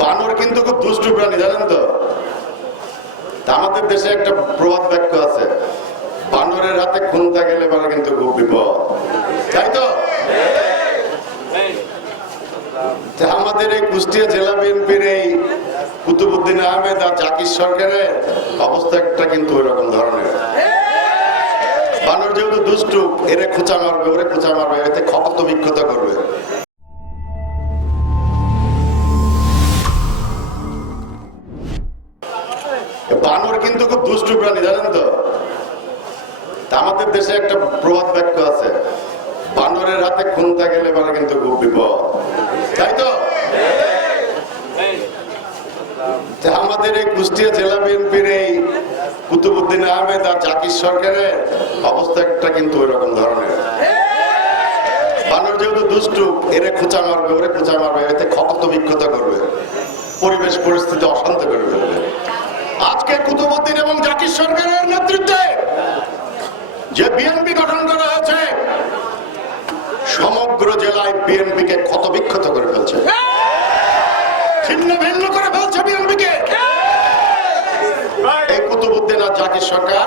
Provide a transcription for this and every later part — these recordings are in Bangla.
বানর কিন্তু খুব দুষ্টু প্রাণী, জানেন তো? আমাদের দেশে একটা প্রবাদ বাক্য আছে, বানরের হাতে খুনতা গেলে পরে কিন্তু খুব বিপদ। তাই তো? আমাদের এই কুষ্টিয়া জেলা বিএনপির এই কুতুবুদ্দিন আহমেদ আর জাকির সরকারের অবস্থাটা কিন্তু ওই রকম ধরনের। বানর যেহেতু দুষ্টু, এরে খোঁচা মারবে, ওরে খোঁচা মারবে, এতে ক্ষত বিক্ষত করবে। বানর কিন্তু খুব দুষ্টু প্রাণী, জানেন তো? আমাদের দেশে একটা প্রবাদ বাক্য আছে, বানরের হাতে খুনতা গেলে পরে কিন্তু খুব বিপদ। তাই তো? আমাদের এই কুষ্টিয়া জেলা বিএনপির এই কুতুবুদ্দিন আহমেদ আর জাকির সরকারের অবস্থাটা কিন্তু ওই রকম ধরনের। বানর যেহেতু দুষ্টু, এরে খোঁচা মারবে, ওরে খোঁচা মারবে, এতে ক্ষত বিক্ষত করবে, পরিবেশ, পরিস্থিতি অশান্ত করে ফেলবে। আজকে কুতুবুদ্দিন এবং জাকির সরকারের নেতৃত্বে যে বিএনপি গঠন করা হয়েছে, সমগ্র জেলায় বিএনপি কে ক্ষত বিক্ষত করে ফেলছে। ছিন্ন ভিন্ন করে ফেলছে বিএনপি কে এই কুতুবুদ্দিন আর জাকির সরকার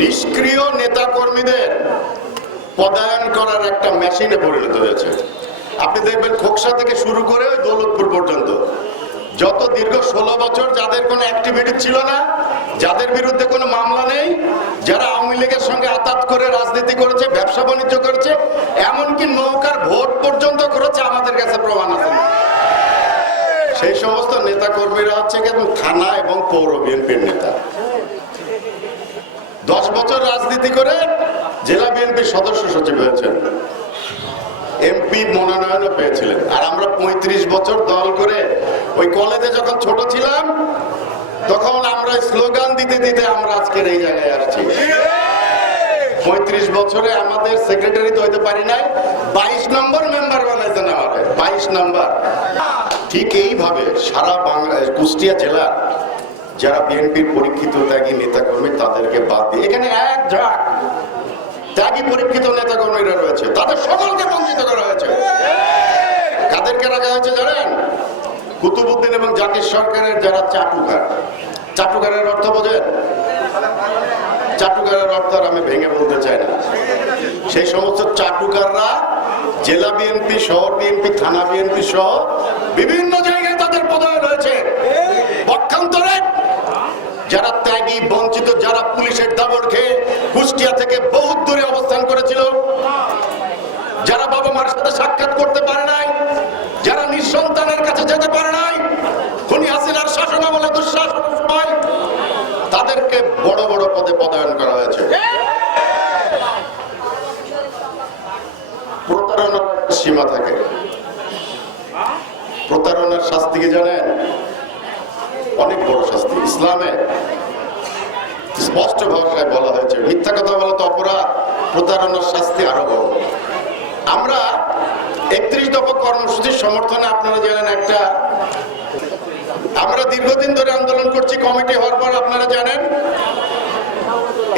নিষ্ক্রিয় নেতা কর্মীদের পদায়ন করার একটা মেশিনে পরিণত হয়েছে। আপনি দেখবেন খোকসা থেকে শুরু করে দৌলতপুর পর্যন্ত যত দীর্ঘ ষোলো বছর যাদের কোনো অ্যাক্টিভিটি ছিল না, যাদের বিরুদ্ধে কোনো মামলা নেই, যারা আওয়ামী লীগের সঙ্গে আতাত করে রাজনীতি করেছে, ব্যবসা বাণিজ্য করেছে, এমনকি নৌকার ভোট পর্যন্ত করেছে, আমাদের কাছে প্রমাণ আছে। সেই সমস্ত নেতা কর্মীরা হচ্ছে থানা এবং পৌর বিএনপির নেতা। দশ বছর রাজনীতি করে জেলা বিএনপির সদস্য সচিব হয়েছেন। এমপি মনোনয়নও পেয়েছিলেন। আর আমরা পঁয়ত্রিশ বছর দল করে ওই কলেজে যখন ছোট ছিলাম, তখন আমরা স্লোগান দিতে দিতে আমরা আজকের এই জায়গায় আসছি। পঁয়ত্রিশ বছরে আমাদের সেক্রেটারি তো হইতে পারি নাই, বাইশ নম্বর মেম্বার বানাইছেন আমাদের, বাইশ নম্বর। ঠিক এইভাবে সারা বাংলা কুষ্টিয়া জেলা, যারা বিএনপির পরীক্ষিত ত্যাগী নেতাকর্মী, তাদেরকে বাদ দিয়ে এখানে এক ঝাঁক ত্যাগী পরীক্ষিত নেতাকর্মীরা রয়েছে। তাদের সকলকে বঞ্চিত করা হয়েছে। কাদেরকে রাখা হয়েছে জানেন? কুতুবুদ্দিন এবং জাতির সরকারের যারা চাটুকার। চাটুকারের অর্থ বোঝেন? চাটুকারের অর্থ আমি ভেঙে বলতে চাই না। সেই সমস্ত চাটুকাররা জেলা বিএনপি, শহর বিএনপি, থানা বিএনপি সহ বিভিন্ন জায়গায় তাদের পদায়ন রয়েছে। পক্ষান্তরে যারা ত্যাগী, বঞ্চিত, যারা পুলিশের দাবর খেয়ে কুষ্টিয়া থেকে বহুত দূরে অবস্থান করেছিল যারা বাবা মার সাথে সাক্ষাৎ করতে পারে নাই যারা নিঃসন্তানের কাছে যেতে পারে নাই খুনি হাসিনার শাসন আমলে দুঃশাসনের সময় তাদেরকে বড় বড় পদে পদায়ন করা হয়েছে প্রতারণার একটা সীমা থাকে। প্রতারণার শাস্তি কি জানেন? অনেক বড় শাস্তি। ইসলামে স্পষ্ট ভাষায় বলা হয়েছে, মিথ্যা কথা বলা তো অপরাধ, প্রতারণার শাস্তি আরও বড়। আমরা একত্রিশ দফা কর্মসূচির সমর্থনে আপনারা জানেন একটা, আমরা দীর্ঘদিন ধরে আন্দোলন করছি, কমিটি হওয়ার পর আপনারা জানেন,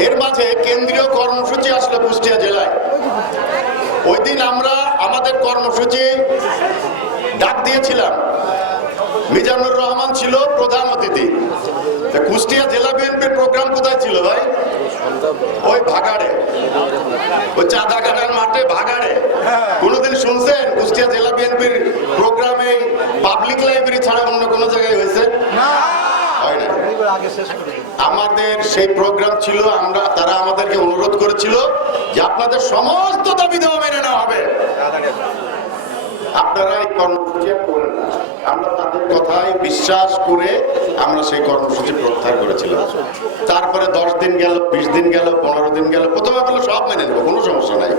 এর মাঝে কেন্দ্রীয় কর্মসূচি আসলো কুষ্টিয়া জেলায়। ওই দিন আমরা আমাদের কর্মসূচি ডাক দিয়েছিলাম। মিজানুর রহমান ছিল প্রধান অতিথি। কুষ্টিয়া জেলা বিএনপির প্রোগ্রাম কোথায় ছিল ভাই? ওই ভাগাড়ে। ওই চাঁদা কাটার মাঠে ভাগাড়ে কোনোদিন শুনছেন কুষ্টিয়া জেলা বিএনপির প্রোগ্রামে পাবলিক লাইব্রেরি ছাড়া অন্য কোনো জায়গায় হয়েছে হয় না আমাদের সেই প্রোগ্রাম ছিল, আমরা, তারা আমাদেরকে অনুরোধ করেছিল যে আপনাদের সমস্ত দাবি দেওয়া মেনে নেওয়া হবে। কর্মসূচি আমরা তাদের কথায় বিশ্বাস করে আমরা সেই কর্মসূচি প্রত্যাহার করেছিলাম। তারপরে দশ দিন গেল, বিশ দিন গেল, পনেরো দিন গেল, প্রথমে বলল, সব মেনে নেব, কোনো সমস্যা নাই।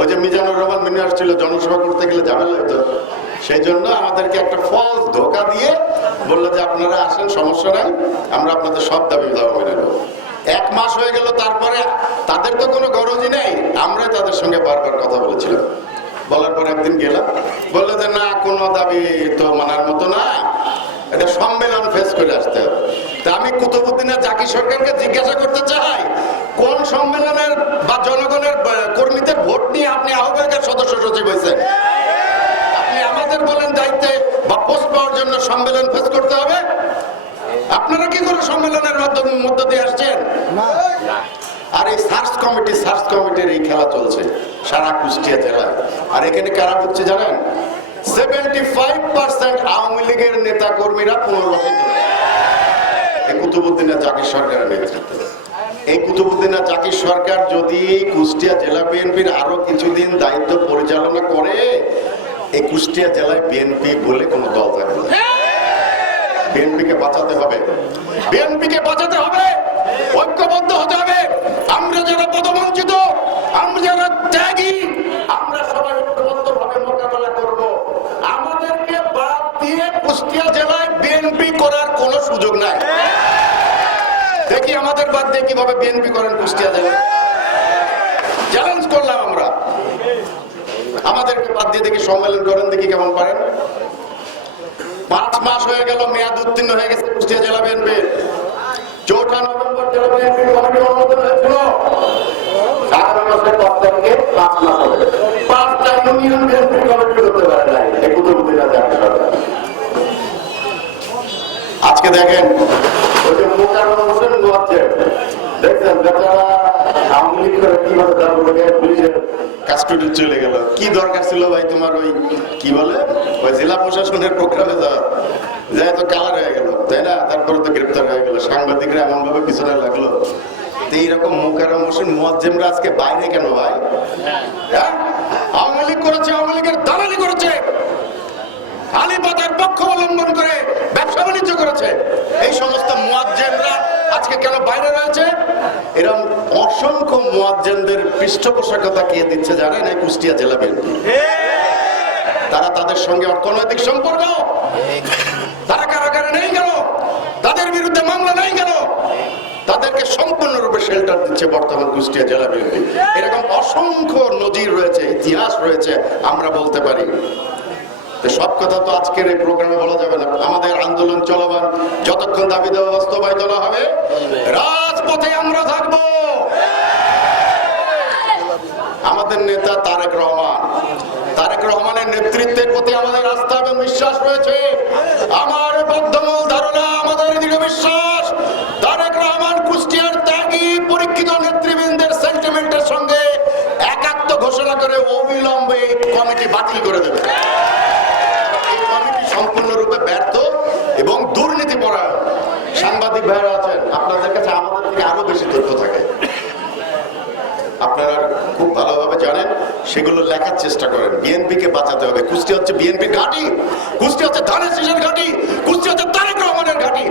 ওই যে মিজানুর রহমান মেনে আসছিল জনসভা করতে গেলে ঝামেলা সেই জন্য আমাদেরকে একটা ফলস ধোকা দিয়ে বলল যে আপনারা আসেন, সমস্যা নাই, আমরা আপনাদের সব দাবি দাবা মেনে নেব। এক মাস হয়ে গেল তারপরে তাদের তো কোনো গরজই নেই, আমরাই তাদের সঙ্গে বারবার কথা বলেছিলাম। বলার পর একদিন গেলাম, বলল যে না, কোনো দাবি তো মানার মতো না, এটা সম্মেলন ফেস করে আসতে হবে। তা আমি কুতুবুদ্দিনের জাকি সরকারকে জিজ্ঞাসা করতে চাই, কোন সম্মেলনের বা জনগণের কর্মীদের ভোট নিয়ে আপনি আহ্বায়কের সদস্য সচিব হয়েছেন? পাওয়ার জন্য সম্মেলন ফেস করতে হবে। আপনারা কি করে সম্মেলনের মাধ্যমে মধ্য দিয়ে আসছেন? আর এই সার্চ কমিটি সার্চ কমিটির এই খেলা চলছে সারা কুষ্টিয়া জেলায়। আর এখানে কারা হচ্ছে জানেন? সেভেন্টি ফাইভ পার্সেন্ট আওয়ামী লীগের নেতা কর্মীরা পুনর্বাসিত এই কুতুবুদ্দিনের জাকির সরকারের নেতৃত্বে। এই কুতুবুদ্দিনের জাকির সরকার যদি কুষ্টিয়া জেলা বিএনপির আরও কিছুদিন দায়িত্ব পরিচালনা করে এই কুষ্টিয়া জেলায় বিএনপি বলে কোনো দল থাকবে না। বিএনপিকে বাঁচাতে হবে। বিএনপিকে বাঁচাতে হবে। ঐক্যবদ্ধ হতে হবে। আমরা যারা পদবঞ্চিত, আমরা যারা ত্যাগী, আমরা সবাই ঐক্যবদ্ধ ভাবে মোকাবেলা করব। আমাদেরকে বাদ দিয়ে কুষ্টিয়া জেলায় বিএনপি করার কোনো সুযোগ নাই। দেখি আমাদের বাদ দিয়ে কীভাবে বিএনপি করেন কুষ্টিয়া জেলায়। চ্যালেঞ্জ করলাম। আমাদেরকে বাদ দিয়ে দেখি, সম্মেলন করেন, দেখি কেমন পারেন। পাঁচ মাস হয়ে গেল, মেয়াদ উত্তীর্ণ হয়ে গেছে কুষ্টিয়া জেলা বিএনপি চৌঠা নভেম্বর জেলা বিএনপি কমিটি অনুমোদন হয়েছিল। পাঁচ আজকে দেখেন, ওই যে দেখছেন, বেচারা কাস্টডি চলে গেল? কি দরকার ছিল ভাই তোমার ওই, কি বলে? ওই জেলা প্রশাসনের প্রোগ্রামে যাই তো কালার হয়ে গেল, তাই না? তারপরে তো গ্রেপ্তার হয়ে গেল। সাংবাদিকরা এমন ভাবে পিছনে লাগল। এইরকম মোকাররম হোসেন মোয়াজ্জেমরা আজকে বাইরে কেন ভাই? হ্যাঁ? আওয়ামী লীগ করেছে, আওয়ামী লীগের দালালি করেছে। আলিবাজার পক্ষ অবলম্বন করে ব্যবসা বাণিজ্য করেছে এই সমস্ত মুয়াজ্জেমরা আজকে কেন বাইরে রয়েছে এরকম অসংখ্য মুয়াজ্জেমদের পৃষ্ঠপোষকতা কে দিচ্ছে জানেন এই কুষ্টিয়া জেলা বিএনপি। তারা তাদের সঙ্গে অর্থনৈতিক সম্পর্ক। তারা কারাগারে নেই গেল তাদের বিরুদ্ধে মামলা নেই গেল তাদেরকে সম্পূর্ণরূপে শেল্টার দিচ্ছে বর্তমান কুষ্টিয়া জেলা বিএনপি। এরকম অসংখ্য নজির রয়েছে, ইতিহাস রয়েছে, আমরা বলতে পারি। সব কথা তো আজকের এই প্রোগ্রামে বলা যাবে না। আমাদের আন্দোলন চলমান, যতক্ষণ দাবি দেওয়া বাস্তবায়িত না হবে কমিটি বাতিল করে দেবে। এই কমিটি সম্পূর্ণরূপে ব্যর্থ এবং দুর্নীতি পরায়ণ। সাংবাদিক ভাইরা আছেন, আপনাদের কাছে আমাদের থেকে আরও বেশি তথ্য থাকে। আপনারা খুব ভালোভাবে জানেন, সেগুলো লেখার চেষ্টা করেন। বিএনপি কে বাঁচাতে হবে। কুস্তি হচ্ছে বিএনপির ঘাঁটি কুস্তি হচ্ছে ধানের শীষের ঘাঁটি কুস্তি হচ্ছে তারেক রহমানের ঘাঁটি।